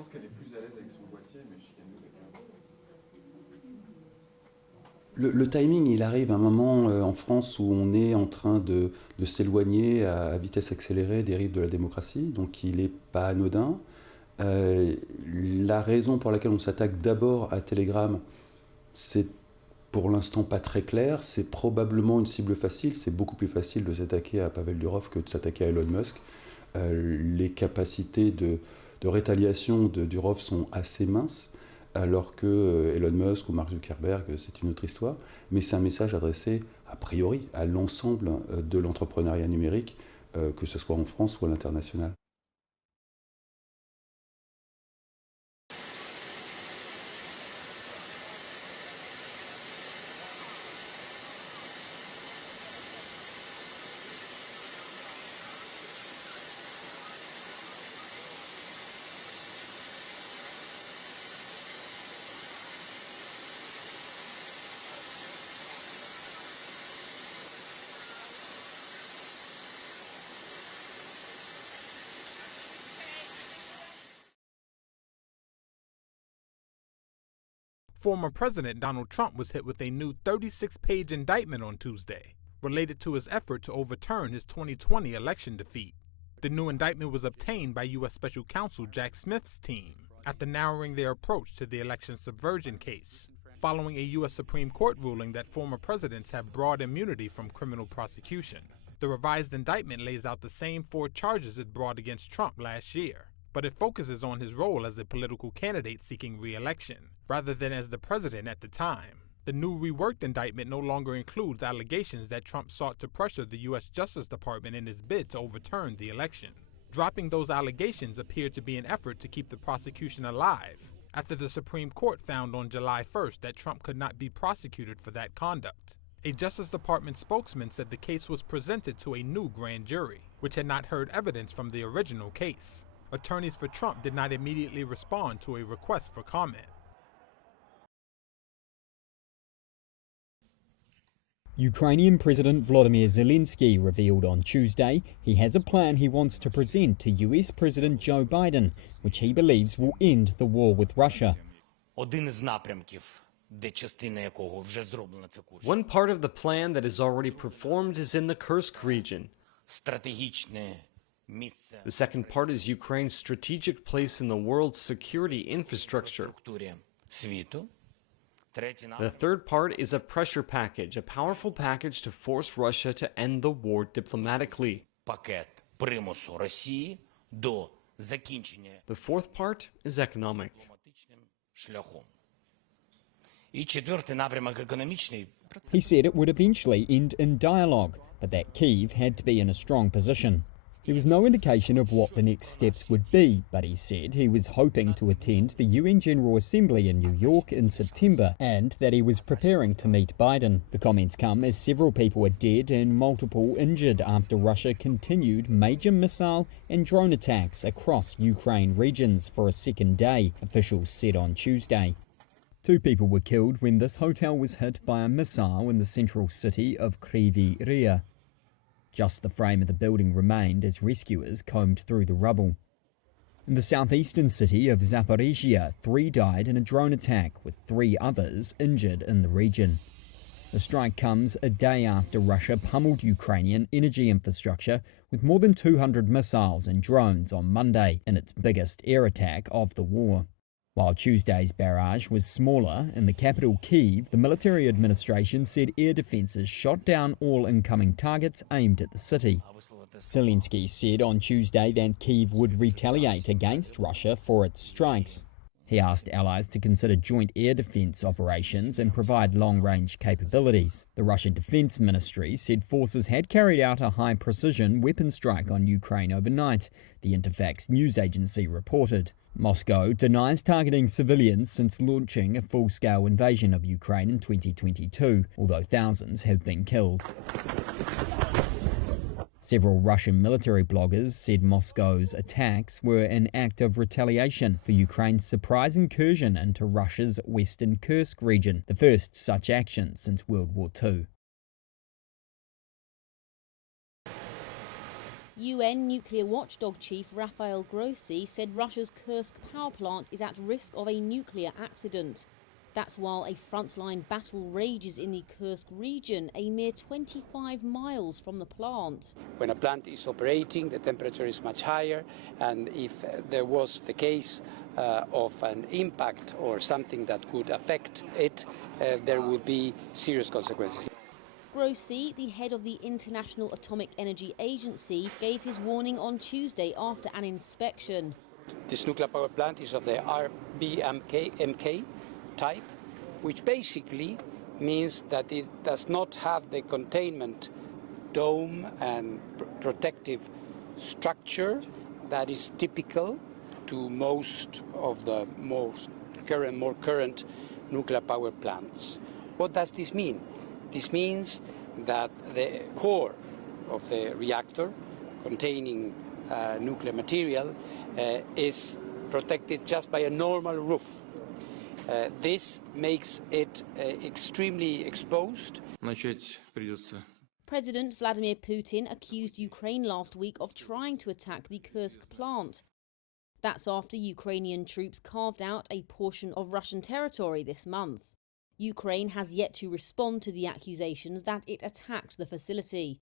pense qu'elle est plus à l'aise avec son boîtier, mais chicaneuse avec Le timing, il arrive à un moment en France où on est en train de s'éloigner à vitesse accélérée des rives de la démocratie, donc il n'est pas anodin. La raison pour laquelle on s'attaque d'abord à Telegram, c'est pour l'instant pas très clair. C'est probablement une cible facile. C'est beaucoup plus facile de s'attaquer à Pavel Durov que de s'attaquer à Elon Musk. Les capacités de rétaliation de Durov sont assez minces, alors que Elon Musk ou Mark Zuckerberg, c'est une autre histoire. Mais c'est un message adressé, a priori, à l'ensemble de l'entrepreneuriat numérique, que ce soit en France ou à l'international. Former President Donald Trump was hit with a new 36-page indictment on Tuesday, related to his effort to overturn his 2020 election defeat. The new indictment was obtained by U.S. Special Counsel Jack Smith's team after narrowing their approach to the election subversion case, following a U.S. Supreme Court ruling that former presidents have broad immunity from criminal prosecution. The revised indictment lays out the same 4 charges it brought against Trump last year, but it focuses on his role as a political candidate seeking re-election, rather than as the president at the time. The new reworked indictment no longer includes allegations that Trump sought to pressure the U.S. Justice Department in his bid to overturn the election. Dropping those allegations appeared to be an effort to keep the prosecution alive, after the Supreme Court found on July 1st that Trump could not be prosecuted for that conduct. A Justice Department spokesman said the case was presented to a new grand jury, which had not heard evidence from the original case. Attorneys for Trump did not immediately respond to a request for comment. Ukrainian President Volodymyr Zelensky revealed on Tuesday he has a plan he wants to present to US President Joe Biden, which he believes will end the war with Russia. One part of the plan that is already performed is in the Kursk region. The second part is Ukraine's strategic place in the world's security infrastructure. The third part is a pressure package, a powerful package to force Russia to end the war diplomatically. The fourth part is economic. He said it would eventually end in dialogue, but that Kyiv had to be in a strong position. There was no indication of what the next steps would be, but he said he was hoping to attend the UN General Assembly in New York in September and that he was preparing to meet Biden. The comments come as several people are dead and multiple injured after Russia continued major missile and drone attacks across Ukraine regions for a second day, officials said on Tuesday. 2 people were killed when this hotel was hit by a missile in the central city of Kryvyi Rih. Just the frame of the building remained as rescuers combed through the rubble. In the southeastern city of Zaporizhia, 3 died in a drone attack, with 3 others injured in the region. The strike comes a day after Russia pummeled Ukrainian energy infrastructure with more than 200 missiles and drones on Monday in its biggest air attack of the war. While Tuesday's barrage was smaller, in the capital Kyiv, the military administration said air defences shot down all incoming targets aimed at the city. Zelensky said on Tuesday that Kyiv would retaliate against Russia for its strikes. He asked allies to consider joint air defence operations and provide long-range capabilities. The Russian Defence Ministry said forces had carried out a high-precision weapon strike on Ukraine overnight, the Interfax news agency reported. Moscow denies targeting civilians since launching a full-scale invasion of Ukraine in 2022, although thousands have been killed. Several Russian military bloggers said Moscow's attacks were an act of retaliation for Ukraine's surprise incursion into Russia's western Kursk region, the first such action since World War II. UN nuclear watchdog chief Rafael Grossi said Russia's Kursk power plant is at risk of a nuclear accident. That's while a frontline battle rages in the Kursk region, a mere 25 miles from the plant. When a plant is operating, the temperature is much higher, and if there was the case of an impact or something that could affect it, there would be serious consequences. Grossi, the head of the International Atomic Energy Agency, gave his warning on Tuesday after an inspection. This nuclear power plant is of the RBMK type, which basically means that it does not have the containment dome and protective structure that is typical to most of the more current nuclear power plants. What does this mean? This means that the core of the reactor containing nuclear material is protected just by a normal roof. This makes it extremely exposed. President Vladimir Putin accused Ukraine last week of trying to attack the Kursk plant. That's after Ukrainian troops carved out a portion of Russian territory this month. Ukraine has yet to respond to the accusations that it attacked the facility.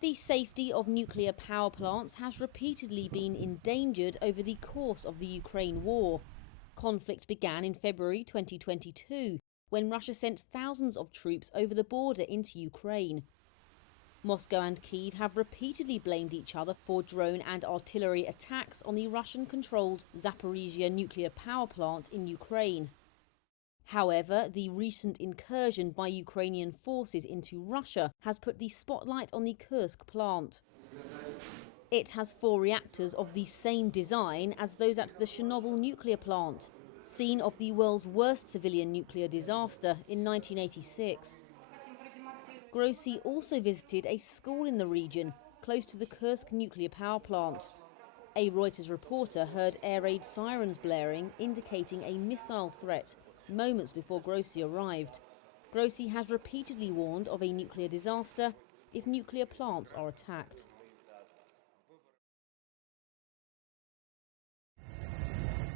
The safety of nuclear power plants has repeatedly been endangered over the course of the Ukraine war. Conflict began in February 2022, when Russia sent thousands of troops over the border into Ukraine. Moscow and Kyiv have repeatedly blamed each other for drone and artillery attacks on the Russian-controlled Zaporizhia nuclear power plant in Ukraine. However, the recent incursion by Ukrainian forces into Russia has put the spotlight on the Kursk plant. It has 4 reactors of the same design as those at the Chernobyl nuclear plant, scene of the world's worst civilian nuclear disaster in 1986. Grossi also visited a school in the region, close to the Kursk nuclear power plant. A Reuters reporter heard air raid sirens blaring, indicating a missile threat, moments before Grossi arrived. Grossi has repeatedly warned of a nuclear disaster if nuclear plants are attacked.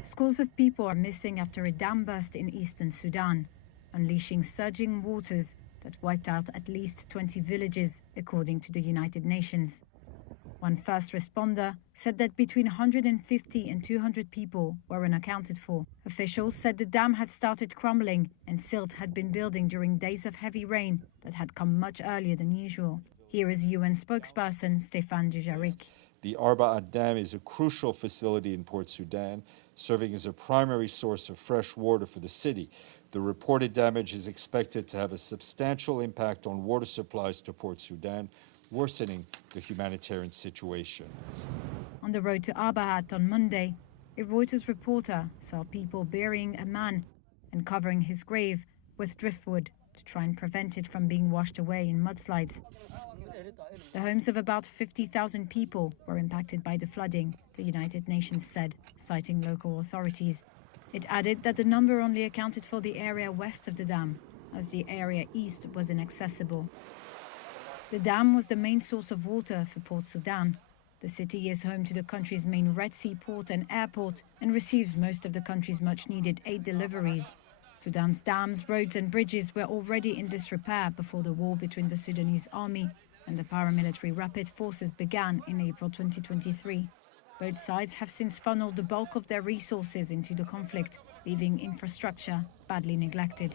Scores of people are missing after a dam burst in eastern Sudan, unleashing surging waters that wiped out at least 20 villages, according to the United Nations. One first responder said that between 150 and 200 people were unaccounted for. Officials said the dam had started crumbling and silt had been building during days of heavy rain that had come much earlier than usual. Here is UN spokesperson Stéphane Dujarric. The Arba'at Dam is a crucial facility in Port Sudan, serving as a primary source of fresh water for the city. The reported damage is expected to have a substantial impact on water supplies to Port Sudan, worsening the humanitarian situation. On the road to Arba'at on Monday, a Reuters reporter saw people burying a man and covering his grave with driftwood to try and prevent it from being washed away in mudslides. The homes of about 50,000 people were impacted by the flooding, the United Nations said, citing local authorities. It added that the number only accounted for the area west of the dam, as the area east was inaccessible. The dam was the main source of water for Port Sudan. The city is home to the country's main Red Sea port and airport and receives most of the country's much-needed aid deliveries. Sudan's dams, roads and bridges were already in disrepair before the war between the Sudanese army and the paramilitary rapid forces began in April 2023. Both sides have since funneled the bulk of their resources into the conflict, leaving infrastructure badly neglected.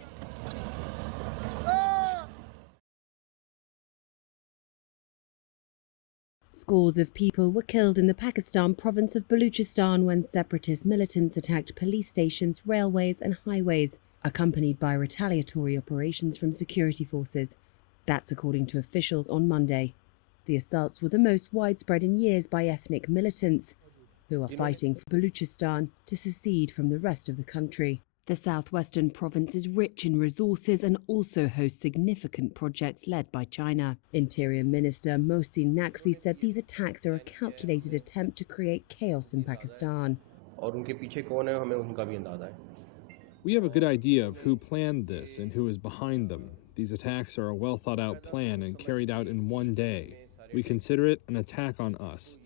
Scores of people were killed in the Pakistan province of Baluchistan when separatist militants attacked police stations, railways and highways, accompanied by retaliatory operations from security forces. That's according to officials on Monday. The assaults were the most widespread in years by ethnic militants, who are fighting for Baluchistan to secede from the rest of the country. The southwestern province is rich in resources and also hosts significant projects led by China. Interior Minister Mohsin Naqvi said these attacks are a calculated attempt to create chaos in Pakistan. We have a good idea of who planned this and who is behind them. These attacks are a well-thought-out plan and carried out in one day. We consider it an attack on us.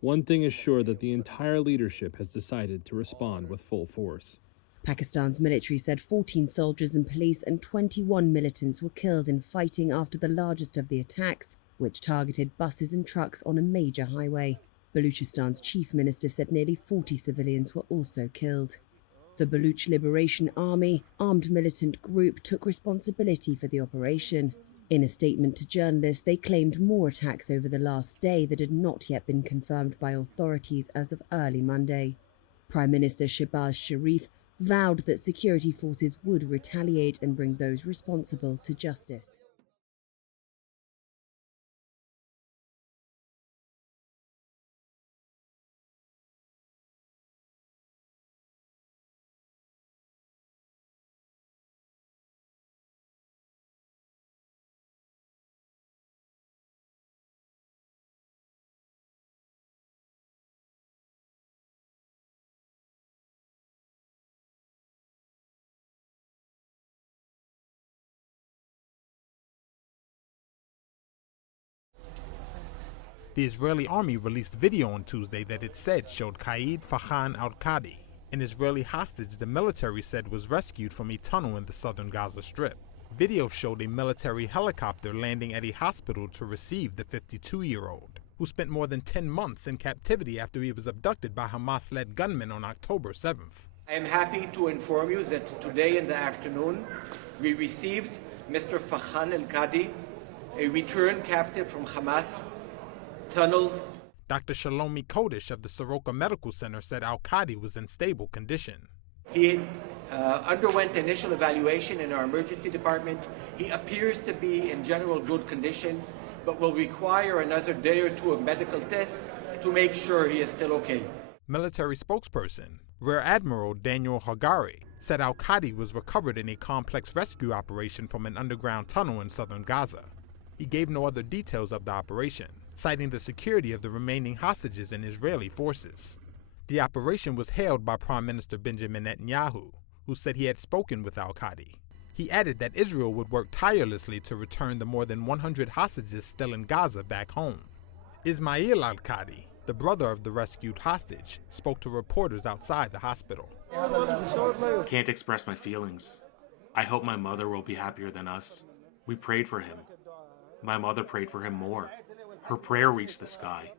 One thing is sure, that the entire leadership has decided to respond with full force. Pakistan's military said 14 soldiers and police and 21 militants were killed in fighting after the largest of the attacks, which targeted buses and trucks on a major highway. Baluchistan's chief minister said nearly 40 civilians were also killed. The Baluch Liberation Army, armed militant group, took responsibility for the operation. In a statement to journalists, they claimed more attacks over the last day that had not yet been confirmed by authorities as of early Monday. Prime Minister Shehbaz Sharif vowed that security forces would retaliate and bring those responsible to justice. The Israeli army released video on Tuesday that it said showed Qaid Fahan al-Qadi, an Israeli hostage the military said was rescued from a tunnel in the southern Gaza Strip. Video showed a military helicopter landing at a hospital to receive the 52-year-old, who spent more than 10 months in captivity after he was abducted by Hamas-led gunmen on October 7th. I am happy to inform you that today in the afternoon we received Mr. Fahan al-Qadi, a returned captive from Hamas tunnels. Dr. Shalomi Kodesh of the Soroka Medical Center said al-Qadi was in stable condition. He underwent initial evaluation in our emergency department. He appears to be in general good condition, but will require another day or two of medical tests to make sure he is still okay. Military spokesperson Rear Admiral Daniel Hagari said al-Qadi was recovered in a complex rescue operation from an underground tunnel in southern Gaza. He gave no other details of the operation, citing the security of the remaining hostages and Israeli forces. The operation was hailed by Prime Minister Benjamin Netanyahu, who said he had spoken with al-Qadi. He added that Israel would work tirelessly to return the more than 100 hostages still in Gaza back home. Ismail al-Qadi, the brother of the rescued hostage, spoke to reporters outside the hospital. Can't express my feelings. I hope my mother will be happier than us. We prayed for him. My mother prayed for him more. Her prayer reached the sky.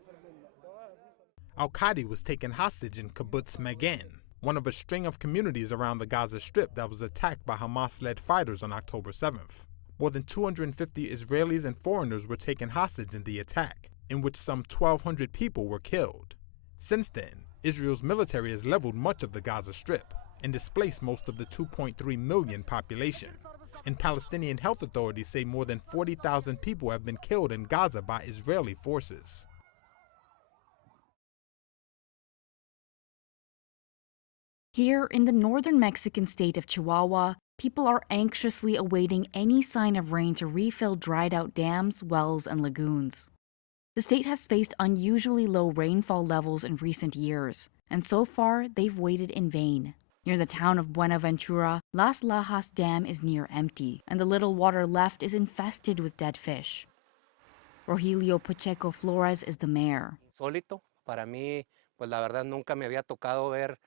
Al-Qadi was taken hostage in Kibbutz Magen, one of a string of communities around the Gaza Strip that was attacked by Hamas-led fighters on October 7th. More than 250 Israelis and foreigners were taken hostage in the attack, in which some 1,200 people were killed. Since then, Israel's military has leveled much of the Gaza Strip and displaced most of the 2.3 million population. And Palestinian health authorities say more than 40,000 people have been killed in Gaza by Israeli forces. Here in the northern Mexican state of Chihuahua, people are anxiously awaiting any sign of rain to refill dried-out dams, wells, and lagoons. The state has faced unusually low rainfall levels in recent years, and so far they've waited in vain. Near the town of Buenaventura, Las Lajas Dam is near empty, and the little water left is infested with dead fish. Rogelio Pacheco Flores is the mayor.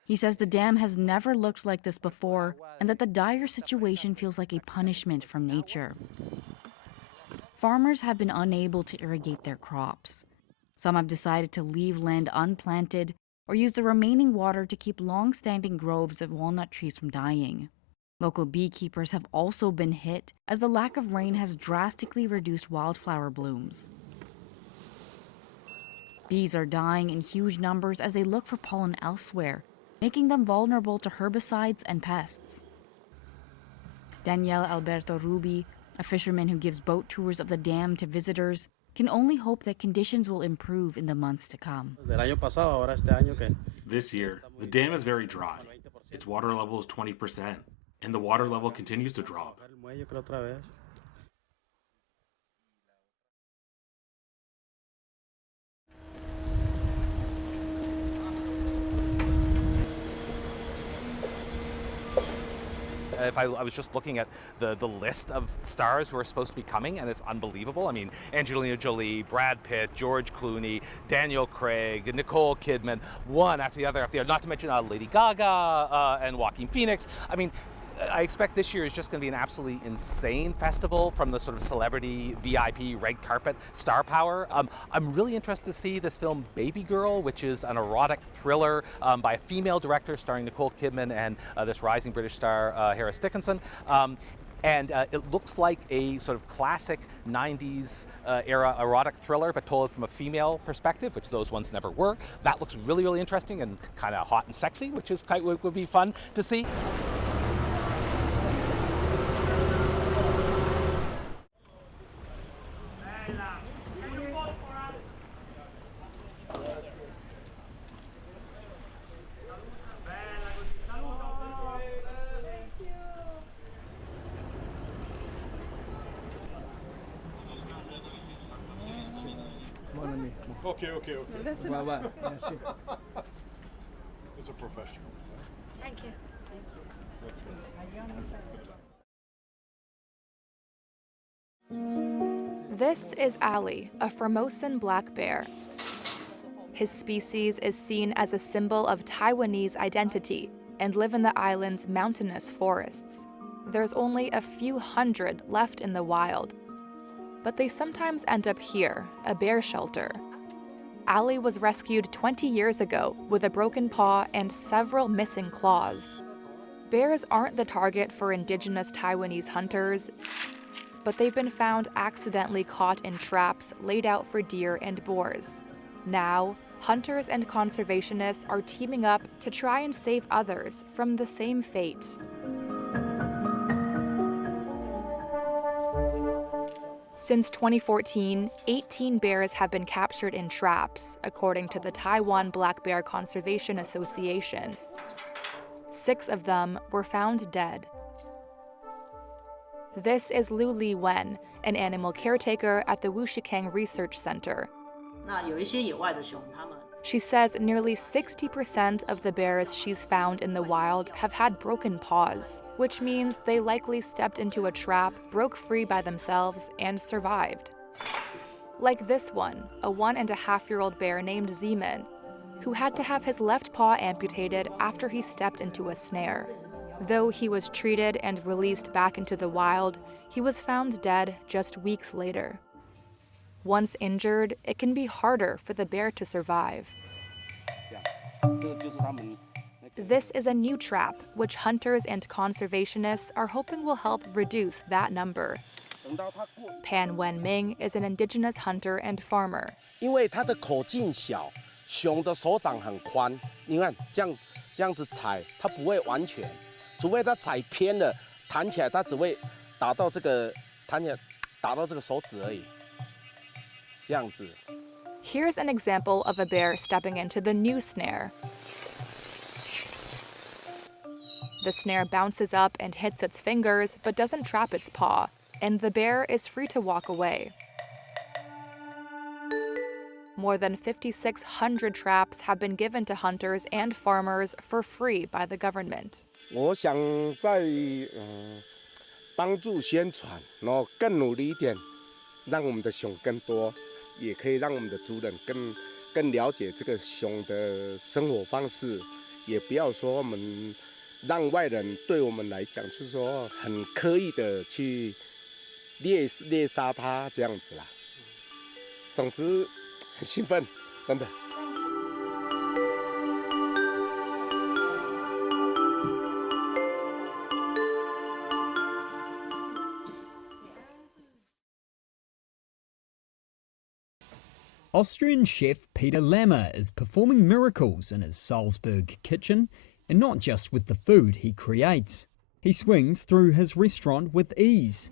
He says the dam has never looked like this before, and that the dire situation feels like a punishment from nature. Farmers have been unable to irrigate their crops. Some have decided to leave land unplanted or use the remaining water to keep long-standing groves of walnut trees from dying. Local beekeepers have also been hit, as the lack of rain has drastically reduced wildflower blooms. Bees are dying in huge numbers as they look for pollen elsewhere, making them vulnerable to herbicides and pests. Daniel Alberto Rubi, a fisherman who gives boat tours of the dam to visitors, can only hope that conditions will improve in the months to come. This year, the dam is very dry. Its water level is 20%, and the water level continues to drop. I was just looking at the list of stars who are supposed to be coming, and it's unbelievable. I mean, Angelina Jolie, Brad Pitt, George Clooney, Daniel Craig, Nicole Kidman, one after the other, not to mention Lady Gaga and Joaquin Phoenix. I mean, I expect this year is just going to be an absolutely insane festival from the sort of celebrity, VIP, red carpet star power. I'm really interested to see this film Baby Girl, which is an erotic thriller by a female director starring Nicole Kidman and this rising British star, Harris Dickinson. And it looks like a sort of classic 90s era erotic thriller, but told from a female perspective, which those ones never were. That looks really, really interesting and kind of hot and sexy, which is would be fun to see. Okay. That's It's a professional. Thank you. Let's go. This is Ali, a Formosan black bear. His species is seen as a symbol of Taiwanese identity and live in the island's mountainous forests. There's only a few hundred left in the wild, but they sometimes end up here, a bear shelter. Ali was rescued 20 years ago with a broken paw and several missing claws. Bears aren't the target for indigenous Taiwanese hunters, but they've been found accidentally caught in traps laid out for deer and boars. Now, hunters and conservationists are teaming up to try and save others from the same fate. Since 2014, 18 bears have been captured in traps, according to the Taiwan Black Bear Conservation Association. 6 of them were found dead. This is Lu Li Wen, an animal caretaker at the Wushikang Research Center. She says nearly 60% of the bears she's found in the wild have had broken paws, which means they likely stepped into a trap, broke free by themselves, and survived. Like this one, a 1.5-year-old bear named Zeman, who had to have his left paw amputated after he stepped into a snare. Though he was treated and released back into the wild, he was found dead just weeks later. Once injured, it can be harder for the bear to survive. This is a new trap, which hunters and conservationists are hoping will help reduce that number. Pan Wenming is an indigenous hunter and farmer. 因为它的口径小，熊的手掌很宽，你看这样子踩，它不会完全，除非它踩偏了，弹起来它只会打到这个手指而已。 Here's an example of a bear stepping into the new snare. The snare bounces up and hits its fingers, but doesn't trap its paw, and the bear is free to walk away. More than 5,600 traps have been given to hunters and farmers for free by the government. 我想在帮助宣传，然后更努力一点，让我们的熊更多。 也可以让我们的族人更了解这个熊的生活方式，也不要说我们让外人对我们来讲，就是说很刻意的去猎杀它这样子啦。总之很兴奋，真的。 Austrian chef Peter Lammer is performing miracles in his Salzburg kitchen, and not just with the food he creates. He swings through his restaurant with ease.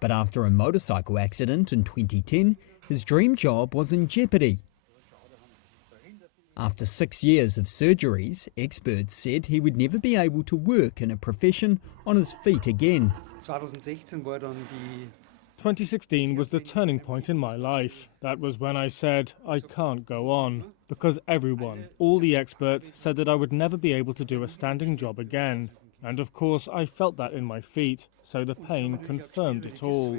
But after a motorcycle accident in 2010, his dream job was in jeopardy. After 6 years of surgeries, experts said he would never be able to work in a profession on his feet again. 2016 was the turning point in my life. That was when I said, I can't go on, because everyone, all the experts, said that I would never be able to do a standing job again. And of course, I felt that in my feet, so the pain confirmed it all.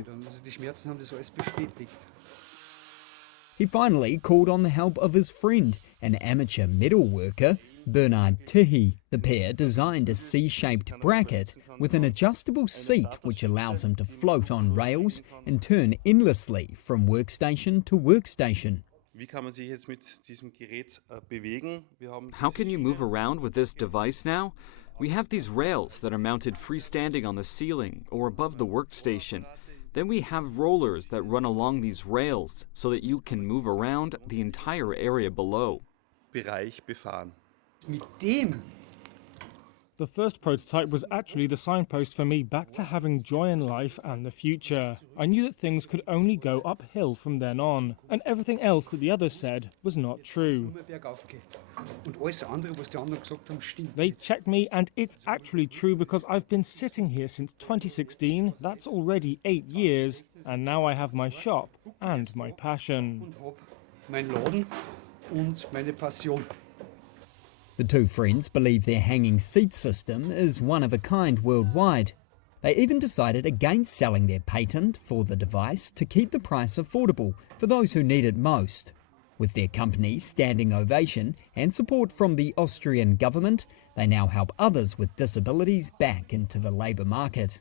He finally called on the help of his friend, an amateur metal worker, Bernard Tihi. The pair designed a C-shaped bracket with an adjustable seat which allows him to float on rails and turn endlessly from workstation to workstation. How can you move around with this device now? We have these rails that are mounted freestanding on the ceiling or above the workstation. Then we have rollers that run along these rails so that you can move around the entire area below. The first prototype was actually the signpost for me back to having joy in life and the future. I knew that things could only go uphill from then on, and everything else that the others said was not true. They checked me, and it's actually true because I've been sitting here since 2016, that's already 8 years, and now I have my shop and my passion. The two friends believe their hanging seat system is one of a kind worldwide. They even decided against selling their patent for the device to keep the price affordable for those who need it most. With their company's standing ovation and support from the Austrian government, they now help others with disabilities back into the labour market.